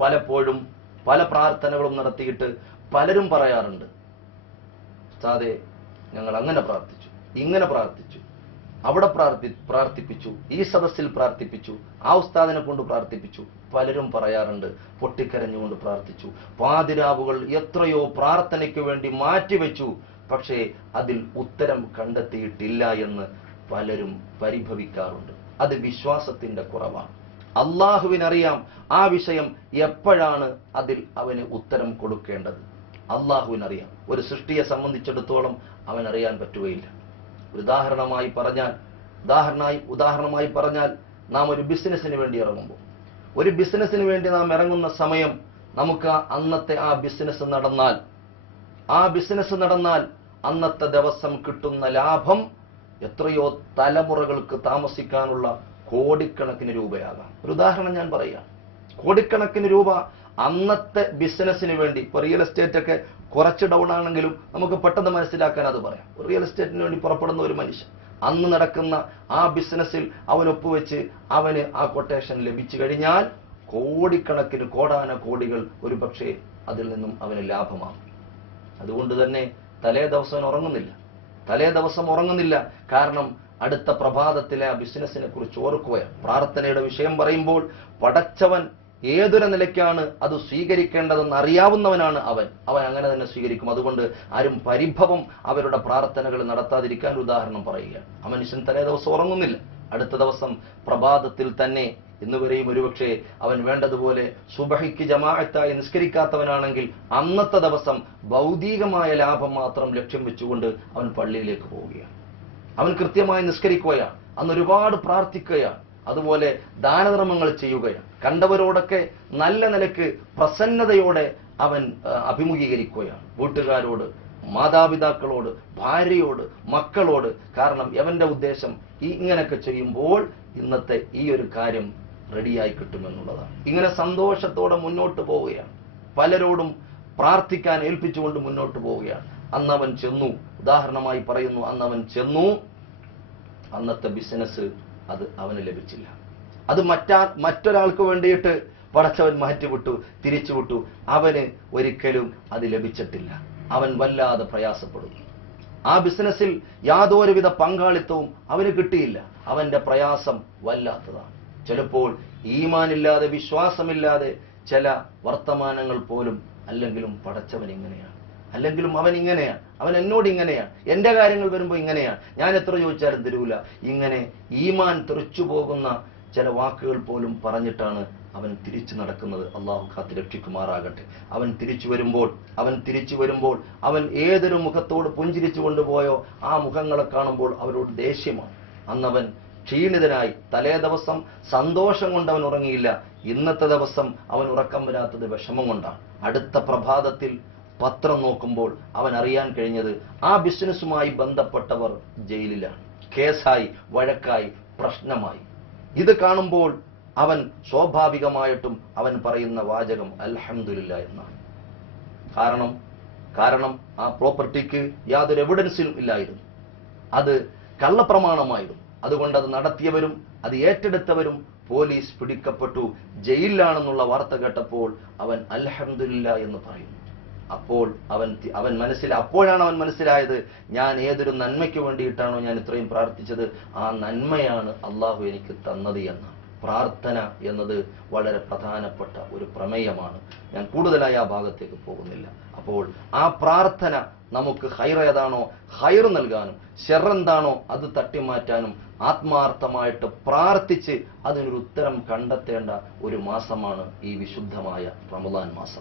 പലപ്പോഴും പല പ്രാർത്ഥനകളും നടത്തിയിട്ട് പലരും പറയാറുണ്ട്, ഉസ്താദേ ഞങ്ങൾ അങ്ങനെ പ്രാർത്ഥിച്ചു, ഇങ്ങനെ പ്രാർത്ഥിച്ചു, അവിടെ പ്രാർത്ഥിപ്പിച്ചു, ഈ സദസ്സിൽ പ്രാർത്ഥിപ്പിച്ചു, ആ ഉസ്താദിനെ കൊണ്ട് പ്രാർത്ഥിപ്പിച്ചു. പലരും പറയാറുണ്ട് പൊട്ടിക്കരഞ്ഞുകൊണ്ട് പ്രാർത്ഥിച്ചു, പാതിരാവുകൾ എത്രയോ പ്രാർത്ഥനയ്ക്ക് വേണ്ടി മാറ്റിവെച്ചു, പക്ഷേ അതിൽ ഉത്തരം കണ്ടെത്തിയിട്ടില്ല എന്ന് പലരും പരിഭവിക്കാറുണ്ട്. അത് വിശ്വാസത്തിന്റെ കുറവാണ്. അള്ളാഹുവിനറിയാം ആ വിഷയം എപ്പോഴാണ് അതിൽ അവന് ഉത്തരം കൊടുക്കേണ്ടത്. അള്ളാഹുവിനറിയാം. ഒരു സൃഷ്ടിയെ സംബന്ധിച്ചിടത്തോളം അവനറിയാൻ പറ്റുകയില്ല. ഉദാഹരണമായി പറഞ്ഞാൽ നാം ഒരു ബിസിനസ്സിന് വേണ്ടി ഇറങ്ങുമ്പോൾ, ഒരു ബിസിനസ്സിന് വേണ്ടി നാം ഇറങ്ങുന്ന സമയം നമുക്ക് അന്നത്തെ ആ ബിസിനസ് നടന്നാൽ അന്നത്തെ ദിവസം കിട്ടുന്ന ലാഭം എത്രയോ തലമുറകൾക്ക് താമസിക്കാനുള്ള കോടിക്കണക്കിന് രൂപയാകാം. ഒരു ഉദാഹരണം ഞാൻ പറയാം. കോടിക്കണക്കിന് രൂപ അന്നത്തെ ബിസിനസ്സിന് വേണ്ടി, ഇപ്പൊ റിയൽ എസ്റ്റേറ്റ് ഒക്കെ കുറച്ച് ഡൗൺ ആണെങ്കിലും നമുക്ക് പെട്ടെന്ന് മനസ്സിലാക്കാൻ അത് പറയാം. റിയൽ എസ്റ്റേറ്റിന് വേണ്ടി പുറപ്പെടുന്ന ഒരു മനുഷ്യൻ അന്ന് നടക്കുന്ന ആ ബിസിനസ്സിൽ അവൻ ഒപ്പുവെച്ച് അവന് ആ കൊട്ടേഷൻ ലഭിച്ചു കഴിഞ്ഞാൽ കോടിക്കണക്കിന് കോടാന കോടികൾ ഒരു പക്ഷേ അതിൽ നിന്നും അവന് ലാഭമാകും. അതുകൊണ്ട് തന്നെ തലേ ദിവസം ഉറങ്ങുന്നില്ല. കാരണം അടുത്ത പ്രഭാതത്തിലെ ആ ബിസിനസ്സിനെ കുറിച്ച് ഓർക്കുകയാണ്. പ്രാർത്ഥനയുടെ വിഷയം പറയുമ്പോൾ പടച്ചവൻ ഏതൊരു നിലയ്ക്കാണ് അത് സ്വീകരിക്കേണ്ടതെന്ന് അറിയാവുന്നവനാണ് അവൻ അങ്ങനെ തന്നെ സ്വീകരിക്കും. അതുകൊണ്ട് ആരും പരിഭവം അവരുടെ പ്രാർത്ഥനകൾ നടത്താതിരിക്കാൻ ഉദാഹരണം പറയുക. ആ മനുഷ്യൻ തലേ ദിവസം ഉറങ്ങുന്നില്ല. അടുത്ത ദിവസം പ്രഭാതത്തിൽ തന്നെ, ഇന്നുവരെയും ഒരുപക്ഷെ അവൻ വേണ്ടതുപോലെ സുബഹിക്ക് ജമാഅത്തായി നിസ്കരിക്കാത്തവനാണെങ്കിൽ അന്നത്തെ ദിവസം ഭൗതികമായ ലാഭം മാത്രം ലക്ഷ്യം വെച്ചുകൊണ്ട് അവൻ പള്ളിയിലേക്ക് പോവുകയാണ്. അവൻ കൃത്യമായി നിസ്കരിക്കുകയാണ്, അന്ന് ഒരുപാട് പ്രാർത്ഥിക്കുകയാണ്, അതുപോലെ ദാനധർമ്മങ്ങൾ ചെയ്യുകയാണ്. കണ്ടവരോടൊക്കെ നല്ല നിലക്ക് പ്രസന്നതയോടെ അവൻ അഭിമുഖീകരിക്കുകയാണ്. വീട്ടുകാരോട്, മാതാപിതാക്കളോട്, ഭാര്യയോട്, മക്കളോട്. കാരണം അവന്റെ ഉദ്ദേശം ഇങ്ങനെയൊക്കെ ചെയ്യുമ്പോൾ ഇന്നത്തെ ഈ ഒരു കാര്യം റെഡിയായി കിട്ടുമെന്നുള്ളതാണ്. ഇങ്ങനെ സന്തോഷത്തോടെ മുന്നോട്ട് പോവുകയാണ്. പലരോടും പ്രാർത്ഥിക്കാൻ ഏൽപ്പിച്ചുകൊണ്ട് മുന്നോട്ട് പോവുകയാണ്. അന്നവൻ ചെന്നു, ഉദാഹരണമായി പറയുന്നു, അന്നത്തെ ബിസിനസ് അത് അവന് ലഭിച്ചില്ല. അത് മറ്റൊരാൾക്ക് വേണ്ടിയിട്ട് പടച്ചവൻ മാറ്റിവിട്ടു, തിരിച്ചുവിട്ടു. അവന് ഒരിക്കലും അത് ലഭിച്ചിട്ടില്ല. അവൻ വല്ലാതെ പ്രയാസപ്പെടുന്നു. ആ ബിസിനസ്സിൽ യാതൊരുവിധ പങ്കാളിത്തവും അവന് കിട്ടിയില്ല. അവന്റെ പ്രയാസം വല്ലാത്തതാണ്. ചിലപ്പോൾ ഈമാനില്ലാതെ, വിശ്വാസമില്ലാതെ ചില വർത്തമാനങ്ങൾ പോലും അല്ലെങ്കിലും പടച്ചവൻ ഇങ്ങനെയാണ്, അല്ലെങ്കിലും അവൻ ഇങ്ങനെയാണ്, അവൻ എന്നോട് ഇങ്ങനെയാണ്, എന്റെ കാര്യങ്ങൾ വരുമ്പോൾ ഇങ്ങനെയാണ്, ഞാൻ എത്ര ചോദിച്ചാലും തരൂല, ഇങ്ങനെ ഈമാൻ തെറിച്ചു പോകുന്ന ചില വാക്കുകൾ പോലും പറഞ്ഞിട്ടാണ് അവൻ തിരിച്ചു നടക്കുന്നത്. അള്ളാഹു കാത്ത് രക്ഷിക്കുമാറാകട്ടെ. അവൻ തിരിച്ചു വരുമ്പോൾ അവൻ ഏതൊരു മുഖത്തോട് പുഞ്ചിരിച്ചു കൊണ്ടുപോയോ ആ മുഖങ്ങളെ കാണുമ്പോൾ അവരോട് ദേഷ്യമാണ്. അന്നവൻ ക്ഷീണിതനായി, തലേ ദിവസം സന്തോഷം കൊണ്ട് അവൻ ഉറങ്ങിയില്ല. ഇന്നത്തെ ദിവസം അവൻ ഉറക്കം വരാത്തത് വിഷമം കൊണ്ടാണ്. അടുത്ത പ്രഭാതത്തിൽ പത്രം നോക്കുമ്പോൾ അവൻ അറിയാൻ കഴിഞ്ഞത് ആ ബിസിനസ്സുമായി ബന്ധപ്പെട്ടവർ ജയിലിലാണ്, കേസായി, വഴക്കായി, പ്രശ്നമായി. ഇത് കാണുമ്പോൾ അവൻ സ്വാഭാവികമായിട്ടും അവൻ പറയുന്ന വാചകം അൽഹംദുലില്ലാഹ് എന്നാണ്. കാരണം ആ പ്രോപ്പർട്ടിക്ക് യാതൊരു എവിഡൻസിലും ഇല്ലായിരുന്നു. അത് കള്ളപ്രമാണമായിരുന്നു. അതുകൊണ്ട് അത് നടത്തിയവരും അത് ഏറ്റെടുത്തവരും പോലീസ് പിടിക്കപ്പെട്ടു, ജയിലിലാണെന്നുള്ള വാർത്ത കേട്ടപ്പോൾ അവൻ അൽഹംദുലില്ലാഹ് എന്ന് പറയുന്നു. അപ്പോഴാണ് അവൻ മനസ്സിലായത്, ഞാൻ ഏതൊരു നന്മയ്ക്ക് വേണ്ടിയിട്ടാണോ ഞാൻ ഇത്രയും പ്രാർത്ഥിച്ചത്, ആ നന്മയാണ് അള്ളാഹു എനിക്ക് തന്നത് എന്നാണ്. പ്രാർത്ഥന എന്നത് വളരെ പ്രധാനപ്പെട്ട ഒരു പ്രമേയമാണ്. ഞാൻ കൂടുതലായി ആ ഭാഗത്തേക്ക് പോകുന്നില്ല. അപ്പോൾ ആ പ്രാർത്ഥന നമുക്ക് ഹൈർ ഏതാണോ ഹൈർ നൽകാനും, ഷെറെന്താണോ അത് തട്ടിമാറ്റാനും ആത്മാർത്ഥമായിട്ട് പ്രാർത്ഥിച്ച് അതിനൊരു ഉത്തരം കണ്ടെത്തേണ്ട ഒരു മാസമാണ് ഈ വിശുദ്ധമായ റമദാൻ മാസം.